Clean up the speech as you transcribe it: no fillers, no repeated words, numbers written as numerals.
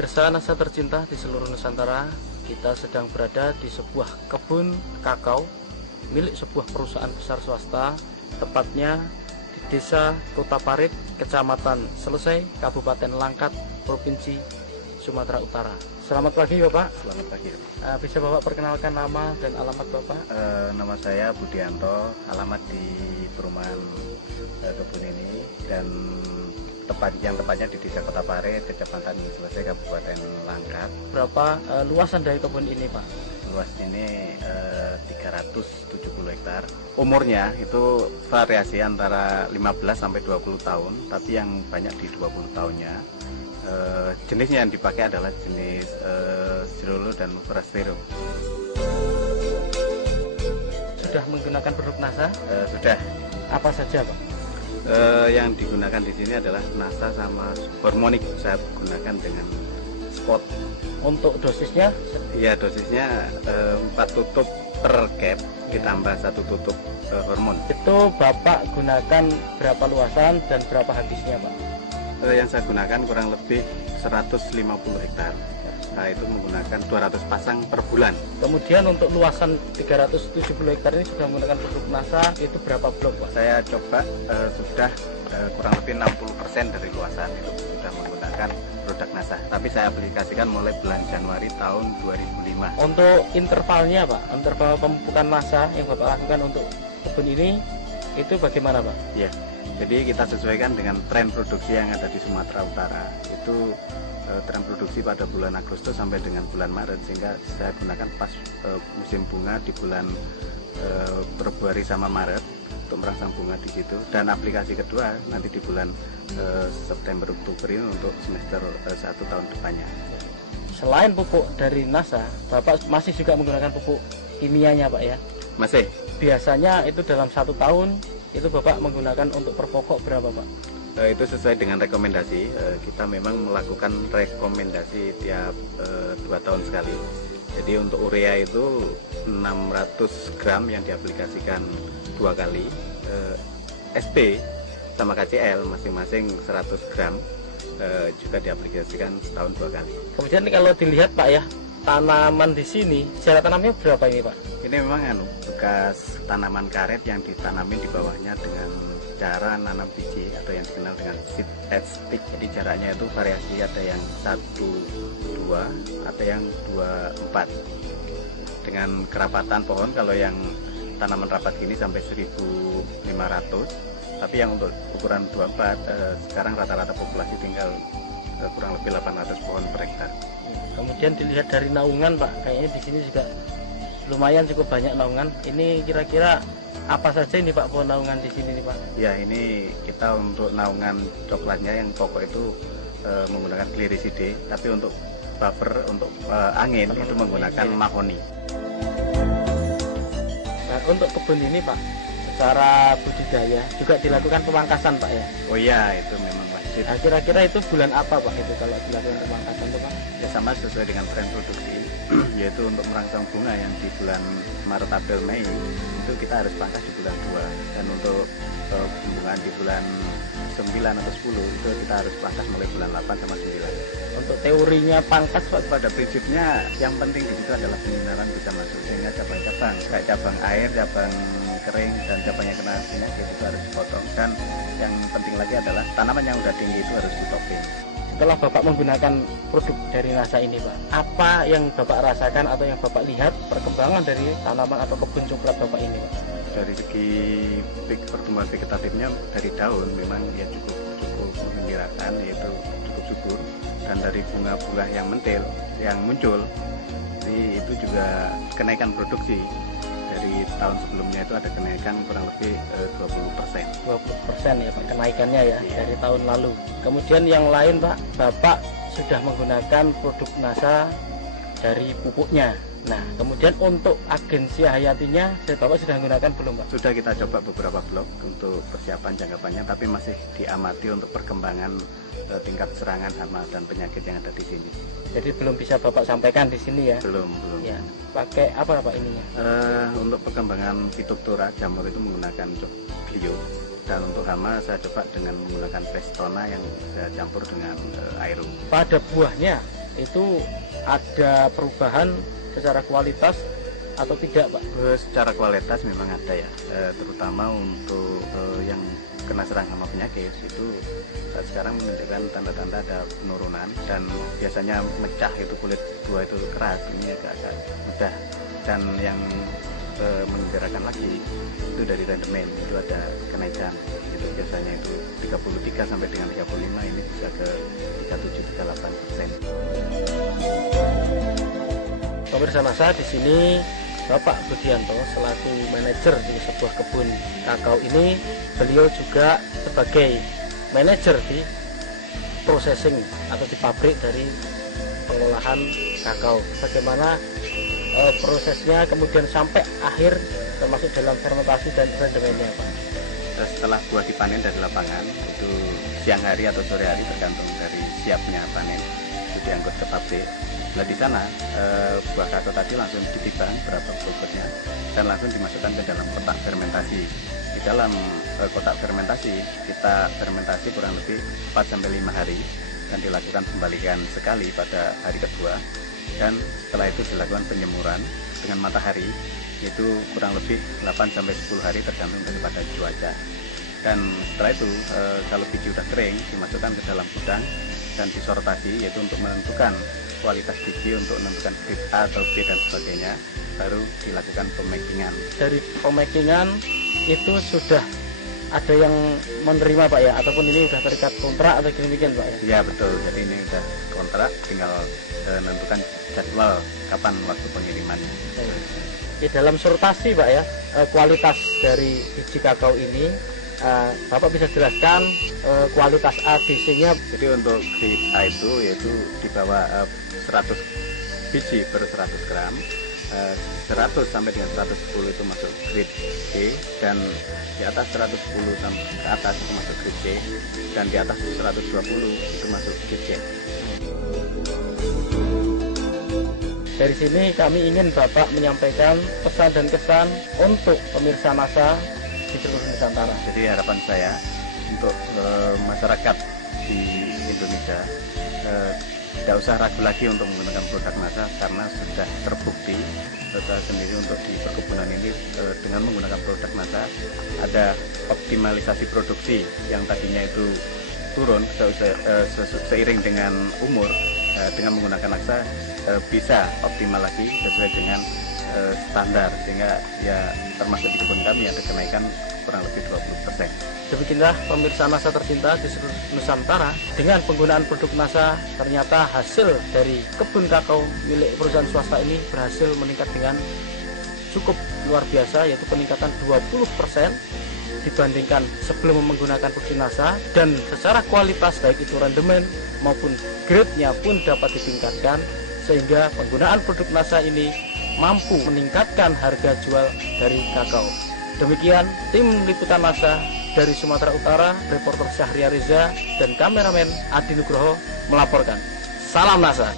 Pemirsa Nasa tercinta di seluruh Nusantara, kita sedang berada di sebuah kebun kakao milik sebuah perusahaan besar swasta, tepatnya di Desa Kota Parit, Kecamatan Selesai, Kabupaten Langkat, Provinsi Sumatera Utara. Selamat pagi Bapak. Selamat pagi. Bisa Bapak perkenalkan nama dan alamat Bapak? Nama saya Budianto, alamat di perumahan kebun ini, dan tepatnya di Desa Kota Parit, Kecamatan Selesai, Kabupaten Langkat. Berapa luasan dari kebun ini Pak? Luas ini 370 hektar. Umurnya itu variasi antara 15 sampai 20 tahun, tapi yang banyak di 20 tahunnya. Jenisnya yang dipakai adalah jenis Cirolo dan Forastero. Sudah menggunakan produk NASA? Sudah. Apa saja Pak? Yang digunakan di sini adalah NASA sama hormonik. Saya gunakan dengan spot. Untuk dosisnya? Iya, dosisnya 4 tutup per cap ditambah 1 tutup hormon. Itu Bapak gunakan berapa luasan dan berapa habisnya Pak? Yang saya gunakan kurang lebih 150 hektar. Nah, itu menggunakan 200 pasang per bulan. Kemudian untuk luasan 370 hektar ini sudah menggunakan produk NASA, itu berapa blok Pak? Saya coba sudah kurang lebih 60% dari luasan itu sudah menggunakan produk NASA. Tapi saya aplikasikan mulai bulan Januari tahun 2005. Untuk intervalnya Pak, interval pemupukan NASA yang Bapak lakukan untuk kebun ini, itu bagaimana Pak? Ya, jadi kita sesuaikan dengan tren produksi yang ada di Sumatera Utara. Itu tren produksi pada bulan Agustus sampai dengan bulan Maret, sehingga saya gunakan pas musim bunga di bulan Februari sama Maret untuk merangsang bunga di situ, dan aplikasi kedua nanti di bulan September Oktober ini untuk semester 1 tahun depannya. Selain pupuk dari NASA, Bapak masih juga menggunakan pupuk kimianya Pak ya? Masih. Biasanya itu dalam 1 tahun itu Bapak menggunakan untuk per pokok berapa Pak? Itu sesuai dengan rekomendasi. Kita memang melakukan rekomendasi tiap 2 tahun sekali. Jadi untuk urea itu 600 gram yang diaplikasikan 2 kali. SP sama KCL masing-masing 100 gram juga diaplikasikan setahun 2 kali. Kemudian kalau dilihat Pak ya, tanaman di sini jarak tanamnya berapa ini Pak? Ini memang bekas tanaman karet yang ditanamin di bawahnya dengan cara nanam biji atau yang dikenal dengan seed and stick. Jadi jaraknya itu variasi, ada yang 1-2, ada yang 2-4. Dengan kerapatan pohon, kalau yang tanaman rapat gini sampai 1.500. Tapi yang untuk ukuran 24 sekarang rata-rata populasi tinggal kurang lebih 800 pohon per hektar. Kemudian dilihat dari naungan Pak, kayaknya di sini juga lumayan cukup banyak naungan. Ini kira-kira apa saja ini Pak pohon naungan di sini nih Pak? Ya, ini kita untuk naungan coklatnya yang pokok itu menggunakan Glyriside, tapi untuk buffer untuk angin itu menggunakan mahoni. Nah, untuk kebun ini Pak, secara budidaya juga dilakukan pemangkasan Pak ya? Oh iya, itu memang wajib. Nah, kira-kira itu bulan apa Pak itu kalau dilakukan pemangkasan itu Pak? Ya, sama sesuai dengan tren produksi, yaitu untuk merangsang bunga yang di bulan Maret, April, Mei itu kita harus pangkas di bulan 2, dan untuk pembungaan di bulan 9 atau 10 itu kita harus pangkas mulai bulan 8 sama 9. Untuk teorinya pangkas Pak? Pada prinsipnya yang penting di situ adalah penyinaran bisa masuk, sehingga cabang-cabang kayak cabang air, cabang kering, dan cabang yang kena penyakit itu harus dipotong. Dan yang penting lagi adalah tanaman yang udah tinggi itu harus ditoping. Setelah Bapak menggunakan produk dari NASA ini Pak, apa yang Bapak rasakan atau yang Bapak lihat perkembangan dari tanaman atau kebun coklat Bapak ini Pak? Dari segi pertumbuhan vegetatifnya dari daun memang ya cukup menggembirakan, yaitu cukup subur, dan dari bunga-bunga yang mentil yang muncul itu juga kenaikan produksi. Dari tahun sebelumnya itu ada kenaikan kurang lebih 20%. 20% ya Pak kenaikannya ya, iya, dari tahun lalu. Kemudian yang lain Pak, Bapak sudah menggunakan produk NASA dari pupuknya. Nah, kemudian untuk agensi hayatinya, Bapak sudah menggunakan belum Pak? Sudah kita coba beberapa blok untuk persiapan jangka panjang, tapi masih diamati untuk perkembangan tingkat serangan hama dan penyakit yang ada di sini. Jadi belum bisa Bapak sampaikan di sini ya? Belum. Ya. Pakai apa Pak ininya? Untuk perkembangan Phytophthora jamur itu menggunakan Clio, dan untuk hama saya coba dengan menggunakan Prestona yang saya campur dengan Aero. Pada buahnya itu ada perubahan secara kualitas atau tidak, Pak? Secara kualitas memang ada ya, terutama untuk yang kena serang hama penyakit itu sekarang menunjukkan tanda-tanda ada penurunan, dan biasanya mecah itu kulit buah itu keras, ini agak mudah. Dan yang menggembirakan lagi itu dari rendemen itu ada kenaikan, itu biasanya itu 33 sampai dengan 35, ini bisa ke 37-38%. Pemirsa Nasa, di sini Bapak Budianto selaku manajer di sebuah kebun kakao ini, beliau juga sebagai manajer di processing atau di pabrik dari pengolahan kakao. Bagaimana prosesnya kemudian sampai akhir, termasuk dalam fermentasi dan rendemennya, Pak? Setelah buah dipanen dari lapangan itu siang hari atau sore hari tergantung dari siapnya panen, itu diangkut ke pabrik. Nah di sana buah kakao tadi langsung ditimbang berapa bobotnya dan langsung dimasukkan ke dalam kotak fermentasi. Di dalam kotak fermentasi kita fermentasi kurang lebih 4-5 hari dan dilakukan pembalikan sekali pada hari kedua, dan setelah itu dilakukan penyemuran dengan matahari itu kurang lebih 8-10 hari tergantung daripada cuaca. Dan setelah itu kalau biji sudah kering dimasukkan ke dalam gudang dan disortasi, yaitu untuk menentukan kualitas biji, untuk menentukan grade A atau B dan sebagainya, baru dilakukan pemakingan. Dari pemakingan itu sudah ada yang menerima, Pak, ya, ataupun ini sudah terikat kontrak atau demikian, Pak, ya? Ya betul, jadi ini sudah kontrak, tinggal menentukan jadwal kapan waktu pengirimannya. Ya, dalam sortasi, Pak, ya, kualitas dari biji kakao ini, Bapak bisa jelaskan kualitas ABC-nya? Jadi untuk grade A itu yaitu di bawah 100 biji per 100 gram, 100 sampai dengan 110 itu masuk grade B, dan di atas 110 sampai ke atas itu masuk grade C, dan di atas 120 itu masuk grade C. Dari sini kami ingin Bapak menyampaikan pesan dan kesan untuk pemirsa Nasa di seluruh Nusantara. Jadi harapan saya untuk masyarakat di Indonesia tidak usah ragu lagi untuk menggunakan produk Nasa, karena sudah terbukti saya sendiri untuk di perkebunan ini dengan menggunakan produk Nasa ada optimalisasi produksi yang tadinya itu turun seiring dengan umur. Dengan menggunakan Nasa bisa optimal lagi sesuai dengan standar, sehingga ya termasuk di kebun kami ada kenaikan kurang lebih 20%. Demikianlah pemirsa Nasa tercinta di seluruh Nusantara, dengan penggunaan produk Nasa ternyata hasil dari kebun kakao milik perusahaan swasta ini berhasil meningkat dengan cukup luar biasa, yaitu peningkatan 20% dibandingkan sebelum menggunakan produk Nasa, dan secara kualitas baik itu rendemen maupun grade-nya pun dapat ditingkatkan, sehingga penggunaan produk Nasa ini mampu meningkatkan harga jual dari kakao. Demikian tim liputan Nasa dari Sumatera Utara, reporter Syahria Reza dan kameramen Adi Nugroho melaporkan. Salam Nasa.